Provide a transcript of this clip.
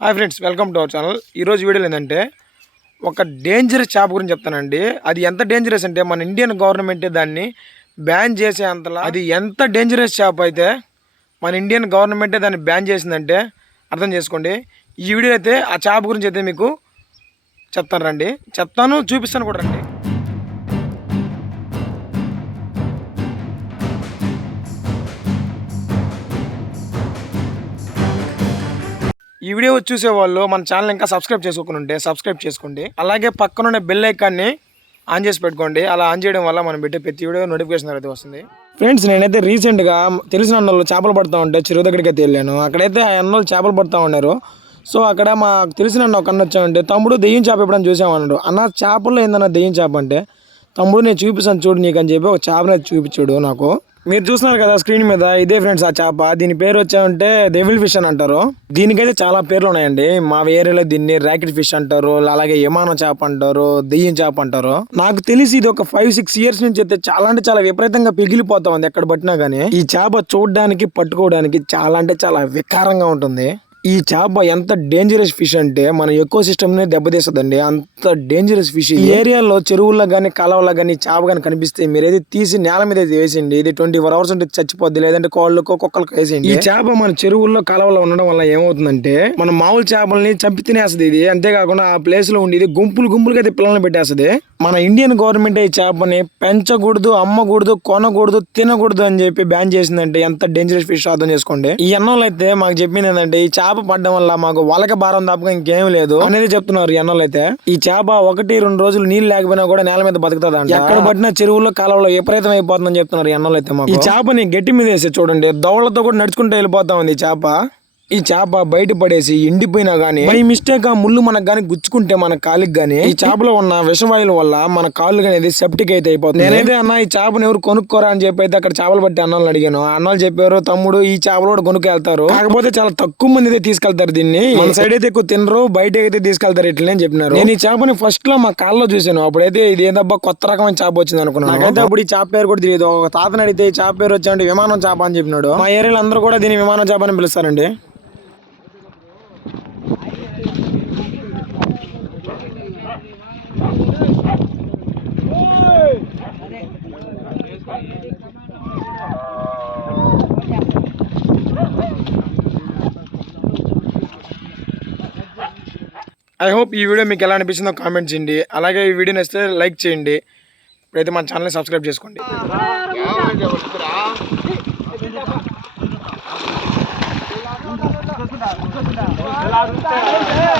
Hi friends welcome to our channel ఈరోజు వీడియోలో ఏంటంటే ఒక డేంజరస్ చేప గురించి చెప్తానండి. అది ఎంత డేంజరస్ అంటే మన ఇండియన్ గవర్నమెంటే దాన్ని బ్యాన్ చేసే అంతలా అది ఎంత డేంజరస్ చేప అయితే మన ఇండియన్ గవర్నమెంటే దాన్ని బ్యాన్ చేసిందంటే అర్థం చేసుకోండి. ఈ వీడియో అయితే ఆ చేప గురించి అయితే మీకు చెప్తాను రండి. చెప్తాను చూపిస్తాను కూడా రండి. ఈ వీడియో చూసే వాళ్ళు మన ఛానల్ ఇంకా సబ్స్క్రైబ్ చేసుకోకుండా ఉంటే సబ్స్క్రైబ్ చేసుకోండి. అలాగే పక్కనున్న బెల్ ఐకాన్ని ఆన్ చేసి పెట్టుకోండి. అలా ఆన్ చేయడం వల్ల మనం పెట్టే ప్రతి వీడియో నోటిఫికేషన్ అయితే వస్తుంది. ఫ్రెండ్స్ నేనైతే రీసెంట్గా తెలిసిన అన్నోళ్ళు చేపలు పడుతూ ఉంటే చెరువు దగ్గరికి అయితే వెళ్ళాను. అక్కడైతే ఆ అన్నోళ్ళు చేపలు పడుతూ ఉన్నారు. సో అక్కడ మాకు తెలిసిన అన్న ఒక అన్న వచ్చామంటే తమ్ముడు దెయ్యం చేప ఎప్పుడైనా చూసామన్నాడు అన్న చేపల్లో ఏందన్న దెయ్యం చేప అంటే? తమ్ముడు నేను చూపిస్తాను చూడు నీకు అని చెప్పి ఒక చేపను అయితే చూపించాడు నాకు. మీరు చూస్తున్నారు కదా స్క్రీన్ మీద ఇదే ఫ్రెండ్స్ ఆ చేప. దీని పేరు వచ్చామంటే డెవిల్ ఫిష్ అని అంటారు. దీనికైతే చాలా పేర్లు ఉన్నాయండి. మా ఏరియాలో దీన్ని ర్యాకెట్ ఫిష్ అంటారు అలాగే విమానం చేప అంటారు దెయ్యం చేప అంటారు. నాకు తెలిసి ఇది ఒక ఫైవ్ సిక్స్ ఇయర్స్ నుంచి అయితే చాలా అంటే చాలా విపరీతంగా పిగిలిపోతా ఉంది ఎక్కడ పట్టినా కానీ. ఈ చేప చూడడానికి పట్టుకోవడానికి చాలా అంటే చాలా వికారంగా ఉంటుంది. ఈ చేప ఎంత డేంజరస్ ఫిష్ అంటే మన ఎకో సిస్టమ్ నే దెబ్బతీస్తుందండి. అంత డేంజరస్ ఫిష్ ఈ ఏరియాలో చెరువుల్లో కానీ కాలువలో కానీ చేప కానీ కనిపిస్తే మీరు ఏది తీసి నేల మీద వేసేయండి. ఇది ట్వంటీ ఫోర్ అవర్స్ ఉంటే చచ్చిపోద్ది లేదంటే కోళ్ళకు కుక్కలకు వేసేయండి. ఈ చేప మన చెరువుల్లో కాలువలో ఉండడం వల్ల ఏమవుతుందంటే మన మామూలు చేపల్ని చంపి తినేస్తుంది ఇది. అంతేకాకుండా ఆ ప్లేస్లో ఉండి ఇది గుంపులు గుంపులుగా అయితే పిల్లల్ని పెట్టేస్తుంది. మన ఇండియన్ గవర్నమెంట్ ఈ చేపని పెంచకూడదు అమ్మకూడదు కొనకూడదు తినకూడదు అని చెప్పి బ్యాన్ చేసిందంటే ఎంత డేంజరస్ ఫిష్ అర్థం చేసుకోండి. ఈ అన్నంలో అయితే మాకు చెప్పింది ఏంటంటే ఈ చేప పడడం వల్ల మాకు వలక భారం తప్పక ఇంకేం లేదు. అనేది చెప్తున్నారు అన్నంలో అయితే ఈ చేప ఒకటి రెండు రోజులు నీళ్ళు లేకపోయినా కూడా నేల మీద బతుకుతుంది అంట ఎక్కడ పట్టిన చెరువుల్లో కాలంలో విపరీతం అయిపోతుందని చెప్తున్నారు అన్నంలో అయితే మాకు. ఈ చేపని గట్టి మీద వేసి చూడండి. దవడలతో కూడా నడుచుకుంటూ వెళ్ళిపోతా ఉంది ఈ చేప. ఈ చేప బయట పడేసి ఎండిపోయినా గానీ బై మిస్టేక్ ఆ ముళ్ళు మనకు గానీ గుచ్చుకుంటే మన కాలికి గానీ ఈ చేపలో ఉన్న విషవాయుల వల్ల మన కాళ్ళు అనేది సెప్టిక్ అయితే అయిపోతుంది. నేనైతే అన్న ఈ చేపను ఎవరు కొనుక్కోరా అని చెప్పి అయితే అక్కడ చేపలు పట్టి అన్నాలను అడిగాను. అన్నాలు చెప్పారు తమ్ముడు ఈ చేపలు కూడా కొనుక్కెళ్తారు. కాకపోతే చాలా తక్కువ మంది అయితే తీసుకెళ్తారు దీన్ని. మన సైడ్ అయితే ఎక్కువ తినరు బయట అయితే తీసుకెళ్తారు ఇట్లా అని చెప్పినారు. నేను ఈ చేపని ఫస్ట్లో మా కాల్లో చూసాను అప్పుడైతే ఇది ఏదబ్బా కొత్త రకమైన చేప వచ్చింది అనుకున్నాను. నాకైతే అప్పుడు ఈ చేప పేరు కూడా తెలియదు. ఒక తాతని అడిగితే ఈ చేప పేరు వచ్చామంటే విమానం చేప అని చెప్పినాడు. మా ఏరియాలో అందరూ కూడా దీన్ని విమానం చేప అని పిలుస్తారండి. ఐ హోప్ ఈ వీడియో మీకు ఎలా అనిపించిందో కామెంట్ చేయండి. అలాగే ఈ వీడియో నచ్చితే లైక్ చేయండి. ఇప్పుడైతే మన ఛానల్ని సబ్స్క్రైబ్ చేసుకోండి. ఎలా